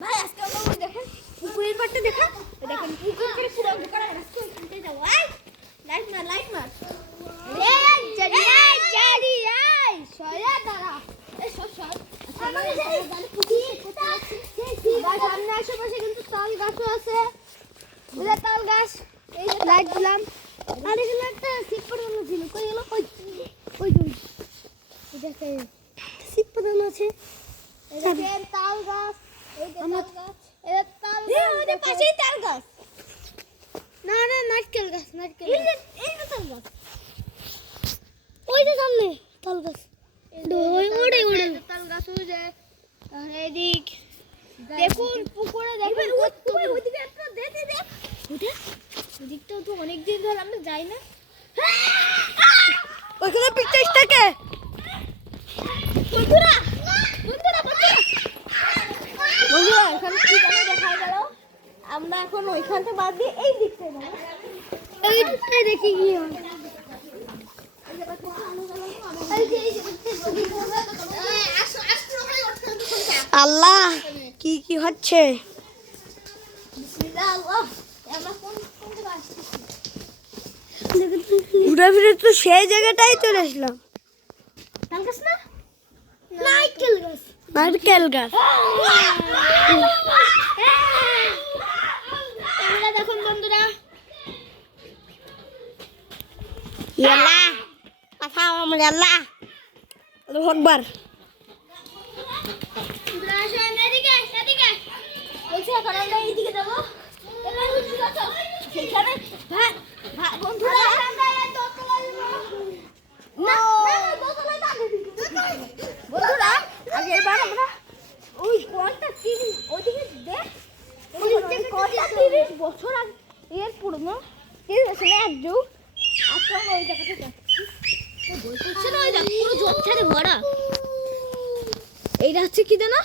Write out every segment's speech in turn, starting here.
ভাই আজকে আমরা দেখেন পুকুরের পাড়টা দেখা দেখেন পুকুর করে পুরো ঢোকা রাস্তা ওইখানতে যাবো লাইট মার এই জানি এই সয়া দাঁড়া এই সব আমাকে জানি পুকুর কোথায় আছে গাছ সামনে আশেপাশে কিন্তু তাল গাছও আছে বুঝা তাল গাছ এই লাইট দিলাম আর এগুলো একটা সিপ পড়ানো ছিল কই গেল ওই দেখেন সিপ পড়ানো আছে এই দেখেন তাল গাছ এই তাল গাছ এই তাল গাছ ওই পাশেই তাল গাছ না নারকেল গাছ এই না তাল গাছ ওই যে সামনে তাল গাছ ওড়ে তাল গাছ ওই যে আর এদিক দেখুন পুকুরে দেখুন ওইদিকে একটা দেখ ওটা ওদিকটাও তো অনেক দিন ধরে আমরা যাই না ওখানে পিকচার থাকে বন্ধুরা এখন কি জানো দেখা গেল আমরা এখন ওইখানটা বাদ দিয়ে এই দিকটায় যাবো এই দিকটায় দেখি কি হয় আল্লাহ কি কি হচ্ছে ঘুরে ফিরে তো সেই জায়গাটাই চলে আসলাম নারকেল গাছ দেখুন বন্ধুরা ইয়াল্লাহ কথা আমার আল্লাহ আল্লাহু আকবার বলছি এখন আমরা এইদিকে যাবো সেখানে বন্ধুরা বন্ধুরা আগের বার আমরা ওই কোনটা ওইদিকে দেখ 30 বছর আগে এর পুরনো এক যুগ আজকে আমরা ওই জায়গাতে যাচ্ছি পুরো জোচ্ছারে ভরা এইটা হচ্ছে কি জানো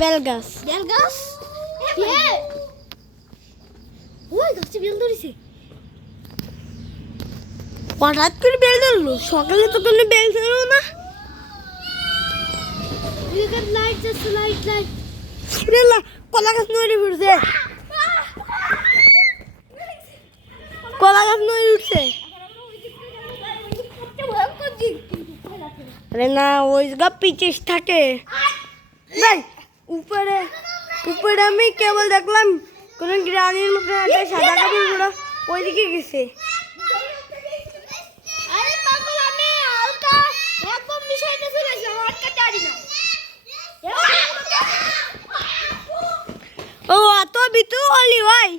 বেলগাছ ওই গাছে বেল ধরেছে হঠাৎ করে বেল ধরলো সকালে তো কোনো বেল ধরলো না লাইট যাচ্ছে লাইট কলা গাছ নড়ে উঠছে আরে না ওই জায়গা পিছিয়ে থাকে উপরে আমি কেবল দেখলাম কোন গ্রামের মধ্যে একটা সাদা কাপড় গুলো ওইদিকে গেছে ও অত বিতু হলি ভাই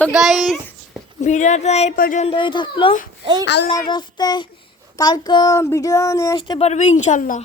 তো গাইস ভিডিওটা এই পর্যন্তই থাকলো আল্লাহর রাস্তায় কালকে ভিডিও নিয়ে আসতে পারবে ইনশাল্লাহ।